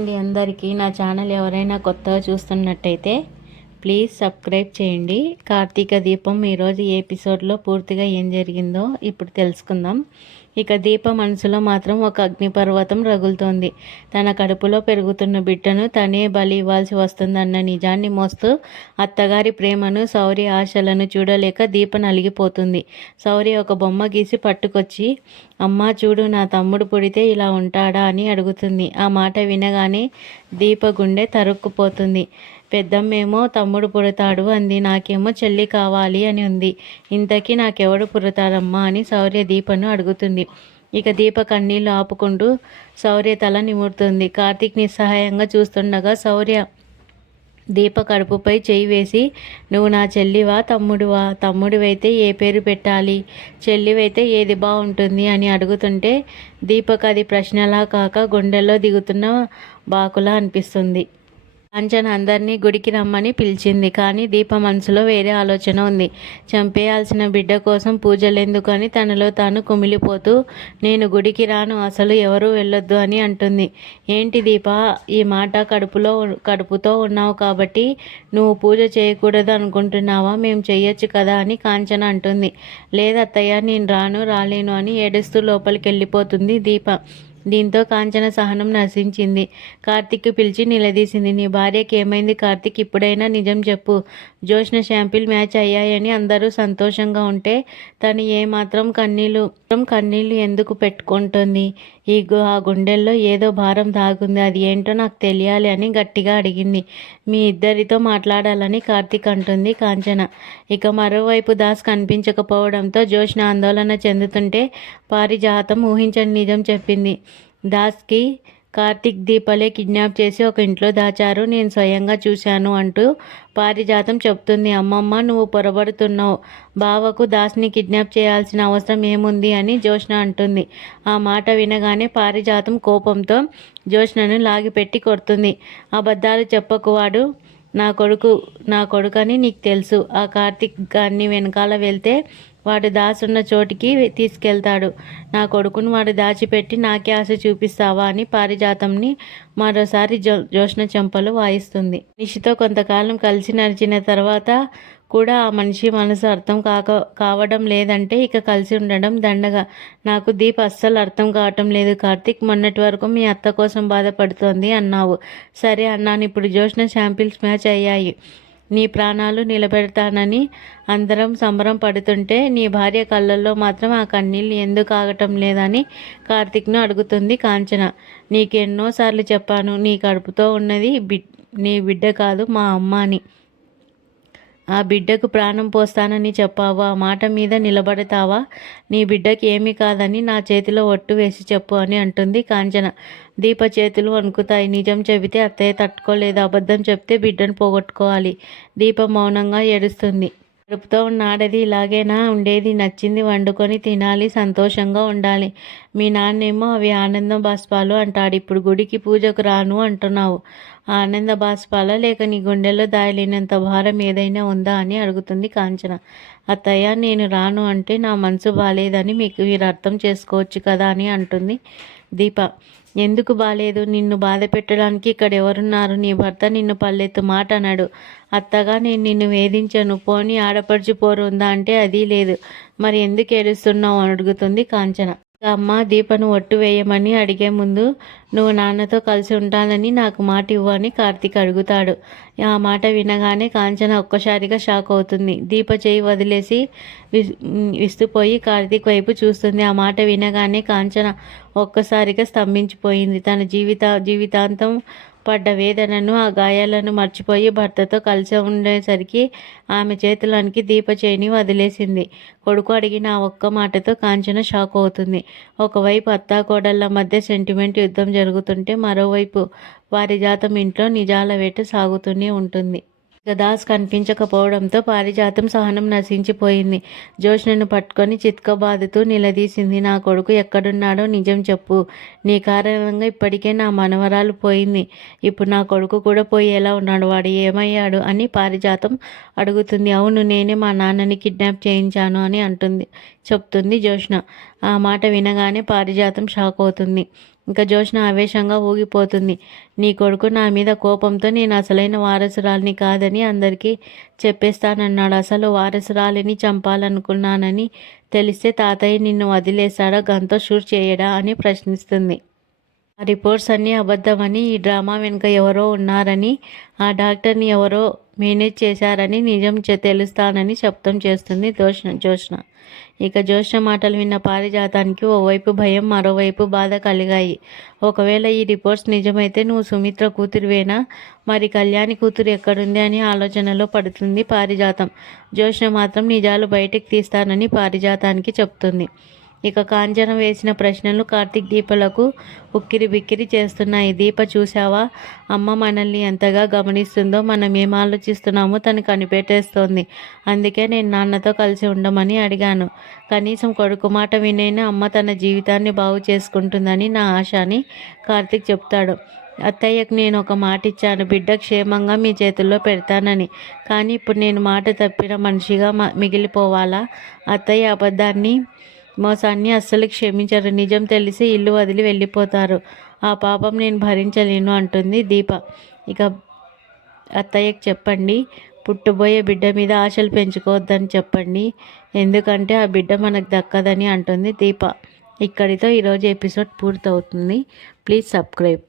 అండి అందరికీ నా ఛానల్ ఎవరైనా కొత్తగా చూస్తున్నట్టయితే ప్లీజ్ సబ్స్క్రైబ్ చేయండి. కార్తీక దీపం ఈరోజు ఈ ఎపిసోడ్లో పూర్తిగా ఏం జరిగిందో ఇప్పుడు తెలుసుకుందాం. ఇక దీప మనసులో మాత్రం ఒక అగ్నిపర్వతం రగులుతోంది. తన కడుపులో పెరుగుతున్న బిడ్డను తనే బలి ఇవ్వాల్సి వస్తుందన్న నిజాన్ని మోస్తూ అత్తగారి ప్రేమను, శౌర్య ఆశలను చూడలేక దీప నలిగిపోతుంది. శౌర్య ఒక బొమ్మ గీసి పట్టుకొచ్చి, అమ్మా చూడు, నా తమ్ముడు పుడితే ఇలా ఉంటాడా అని అడుగుతుంది. ఆ మాట వినగానే దీప గుండె తరుక్కుపోతుంది. పెద్దమ్మేమో తమ్ముడు పుడతాడు అంది, నాకేమో చెల్లి కావాలి అని ఉంది. ఇంతకీ నాకెవడు పుడతాడమ్మా అని శౌర్య దీపను అడుగుతుంది. ఇక దీప కన్నీళ్లు ఆపుకుంటూ శౌర్య తల నిమురుతుంది. కార్తీక్ నిస్సహాయంగా చూస్తుండగా శౌర్య దీప కడుపుపై చేయి వేసి, నువ్వు నా చెల్లివా తమ్ముడివా? తమ్ముడివైతే ఏ పేరు పెట్టాలి, చెల్లివైతే ఏది బాగుంటుంది అని అడుగుతుంటే దీపకు అది ప్రశ్నలా కాక గుండెల్లో దిగుతున్న బాకులా అనిపిస్తుంది. కాంచన అందరినీ గుడికి రమ్మని పిలిచింది. కానీ దీప మనసులో వేరే ఆలోచన ఉంది. చంపేయాల్సిన బిడ్డ కోసం పూజలెందుకని తనలో తాను కుమిలిపోతూ, నేను గుడికి రాను, అసలు ఎవరూ వెళ్ళొద్దు అని అంటుంది. ఏంటి దీప, ఈ మాట కడుపుతో ఉన్నావు కాబట్టి నువ్వు పూజ చేయకూడదు అనుకుంటున్నావా? మేము చెయ్యొచ్చు కదా అని కాంచన అంటుంది. లేదత్తయ్య, నేను రాలేను అని ఏడుస్తూ లోపలికి వెళ్ళిపోతుంది దీప. దీంతో కాంచన సహనం నశించింది. కార్తీక్ పిలిచి నిలదీసింది. నీ భార్యకి ఏమైంది కార్తీక్? ఇప్పుడైనా నిజం చెప్పు. జోష్న షాంపిల్ మ్యాచ్ అయ్యాయని అందరూ సంతోషంగా ఉంటే తను ఏమాత్రం కన్నీళ్ళు ఎందుకు పెట్టుకుంటుంది? ఆ గుండెల్లో ఏదో భారం దాగుంది, అది ఏంటో నాకు తెలియాలి అని గట్టిగా అడిగింది. మీ ఇద్దరితో మాట్లాడాలని కార్తీక్ అంటుంది కాంచన. ఇక మరోవైపు దాస్ కనిపించకపోవడంతో జోష్న ఆందోళన చెందుతుంటే పారిజాతం ఊహించని నిజం చెప్పింది. దాస్కి కార్తీక్ దీపలే కిడ్నాప్ చేసి ఒక ఇంట్లో దాచారు, నేను స్వయంగా చూశాను అంటూ పారిజాతం చెప్తుంది. అమ్మమ్మ, నువ్వు పొరబడుతున్నావు. బావకు దాస్ని కిడ్నాప్ చేయాల్సిన అవసరం ఏముంది అని జోష్న అంటుంది. ఆ మాట వినగానే పారిజాతం కోపంతో జోష్నను లాగిపెట్టి కొడుతుంది. అబద్ధాలు చెప్పకు, వాడు నా కొడుకని నీకు తెలుసు. ఆ కార్తీక్ గారిని వెనకాల వెళ్తే వాడు దాసున్న చోటికి తీసుకెళ్తాడు. నా కొడుకును వాడు దాచిపెట్టి నాకే ఆశ చూపిస్తావా అని పారిజాతంని మరోసారి జోష్న చెంపలు వాయిస్తుంది. మనిషితో కొంతకాలం కలిసి నడిచిన తర్వాత కూడా ఆ మనిషి మనసు అర్థం కావడం లేదంటే ఇక కలిసి ఉండడం దండగా. నాకు దీప్ అస్సలు అర్థం కావటం లేదు కార్తీక్. మొన్నటి వరకు మీ అత్త కోసం బాధపడుతోంది అన్నావు. సరే అన్నాను, ఇప్పుడు జోష్న శాంపిల్స్ మ్యాచ్ అయ్యాయి, నీ ప్రాణాలు నిలబెడతానని అందరం సంబరం పడుతుంటే నీ భార్య కళ్ళల్లో మాత్రం ఆ కన్నీళ్ళు ఎందుకు ఆగటం లేదని కార్తీక్ను అడుగుతుంది కాంచన. నీకెన్నోసార్లు చెప్పాను, నీ కడుపుతో ఉన్నది నీ బిడ్డ కాదు, మా అమ్మ అని. ఆ బిడ్డకు ప్రాణం పోస్తానని చెప్పావా? ఆ మాట మీద నిలబడతావా? నీ బిడ్డకి ఏమీ కాదని నా చేతిలో ఒట్టు వేసి చెప్పు అని అంటుంది కాంచన. దీప చేతులు వణుకుతాయి. నిజం చెబితే అత్తయ్య తట్టుకోలేదు, అబద్ధం చెప్తే బిడ్డను పోగొట్టుకోవాలి. దీప మౌనంగా ఏడుస్తుంది. కడుపుతో ఉన్న ఆడది ఇలాగేనా ఉండేది? నచ్చింది వండుకొని తినాలి, సంతోషంగా ఉండాలి. మీ నాన్నేమో అవి ఆనంద బాష్పాలు అంటాడు. ఇప్పుడు గుడికి పూజకు రాను అంటున్నావు. ఆనంద బాష్పాల, లేక నీ గుండెల్లో దాయలేనంత భారం ఏదైనా ఉందా అని అడుగుతుంది కాంచన. అత్తయ్య, నేను రాను అంటే నా మనసు బాలేదని మీరు అర్థం చేసుకోవచ్చు కదా అని అంటుంది దీప. ఎందుకు బాలేదు? నిన్ను బాధ పెట్టడానికి ఇక్కడ ఎవరున్నారు? నీ భర్త నిన్ను పల్లెత్తు మాట అన్నాడు. అత్తగా నేను నిన్ను వేధించను, పోనీ ఆడపడుచు పోరు ఉందా అంటే అది లేదు. మరి ఎందుకు ఏడుస్తున్నావు అని అడుగుతుంది కాంచన. అమ్మ దీపను ఒట్టు వేయమని అడిగే ముందు నువ్వు నాన్నతో కలిసి ఉంటానని నాకు మాట ఇవ్వు అని కార్తీక్ అడుగుతాడు. ఆ మాట వినగానే కాంచన ఒక్కసారిగా షాక్ అవుతుంది. దీప చేయి వదిలేసి విస్తుపోయి కార్తీక్ వైపు చూస్తుంది. ఆ మాట వినగానే కాంచన ఒక్కసారిగా స్తంభించిపోయింది. తన జీవితాంతం పడ్డ వేదనను, ఆ గాయాలను మర్చిపోయి భర్తతో కలిసి ఉండేసరికి ఆమె చేతులనికి దీప చేయిని వదిలేసింది. కొడుకు అడిగిన ఆ ఒక్క మాటతో కాంచన షాక్ అవుతుంది. ఒకవైపు అత్తాకోడళ్ల మధ్య సెంటిమెంట్ యుద్ధం జరుగుతుంటే మరోవైపు పారిజాతం ఇంట్లో నిజాల వేట సాగుతూనే ఉంటుంది. దాస్ కనిపించకపోవడంతో పారిజాతం సహనం నశించిపోయింది. జోష్నను పట్టుకొని చిత్కబాదుతూ నిలదీసింది. నా కొడుకు ఎక్కడున్నాడో నిజం చెప్పు. నీ కారణంగా ఇప్పటికే నా మనవరాలు పోయింది. ఇప్పుడు నా కొడుకు కూడా పోయేలా ఉన్నాడు. వాడు ఏమయ్యాడు అని పారిజాతం అడుగుతుంది. అవును, నేనే మా నాన్నని కిడ్నాప్ చేయించాను అని చెప్తుంది జోష్న. ఆ మాట వినగానే పారిజాతం షాక్ అవుతుంది. ఇంకా జోష్న ఆవేశంగా ఊగిపోతుంది. నీ కొడుకు నా మీద కోపంతో నేను అసలైన వారసురాలిని కాదని అందరికీ చెప్పేస్తానన్నాడు. అసలు వారసురాలిని చంపాలనుకున్నానని తెలిస్తే తాతయ్య నిన్ను వదిలేశాడా, గన్తో షూట్ చేయడా అని ప్రశ్నిస్తుంది. ఆ రిపోర్ట్స్ అన్నీ అబద్ధమని, ఈ డ్రామా వెనుక ఎవరో ఉన్నారని, ఆ డాక్టర్ని ఎవరో మేనేజ్ చేశారని నిజం తెలుస్తానని శబ్దం చేస్తుంది జోష్న. ఇక జోష్న మాటలు విన్న పారిజాతానికి ఓవైపు భయం, మరోవైపు బాధ కలిగాయి. ఒకవేళ ఈ రిపోర్ట్స్ నిజమైతే నువ్వు సుమిత్ర కూతురువేనా, మరి కళ్యాణి కూతురు ఎక్కడుంది అని ఆలోచనలో పడుతుంది పారిజాతం. జోష్న మాత్రం నిజాలు బయటకు తీస్తానని పారిజాతానికి చెప్తుంది. ఇక కాంచన వేసిన ప్రశ్నలు కార్తీక్ దీపలకు ఉక్కిరి బిక్కిరి చేస్తున్నాయి. దీప, చూసావా అమ్మ మనల్ని ఎంతగా గమనిస్తుందో, మనం ఏం ఆలోచిస్తున్నామో తను కనిపెట్టేస్తోంది. అందుకే నేను నాన్నతో కలిసి ఉండమని అడిగాను. కనీసం కొడుకు మాట వినైనా అమ్మ తన జీవితాన్ని బాగు చేసుకుంటుందని నా ఆశ అని కార్తీక్ చెప్తాడు. అత్తయ్యకు నేను ఒక మాట ఇచ్చాను, బిడ్డ క్షేమంగా మీ చేతుల్లో పెడతానని. కానీ ఇప్పుడు నేను మాట తప్పిన మనిషిగా మిగిలిపోవాలా? అత్తయ్య అబద్ధాన్ని, మోసాన్ని అస్సలు క్షమించరు. నిజం తెలిసి ఇల్లు వదిలి వెళ్ళిపోతారు. ఆ పాపం నేను భరించలేను అంటుంది దీప. ఇక అత్తయ్యకి చెప్పండి, పుట్టబోయే బిడ్డ మీద ఆశలు పెంచుకోవద్దని చెప్పండి, ఎందుకంటే ఆ బిడ్డ మనకు దక్కదని అంటుంది దీప. ఇక్కడితో ఈరోజు ఎపిసోడ్ పూర్తవుతుంది. Please subscribe.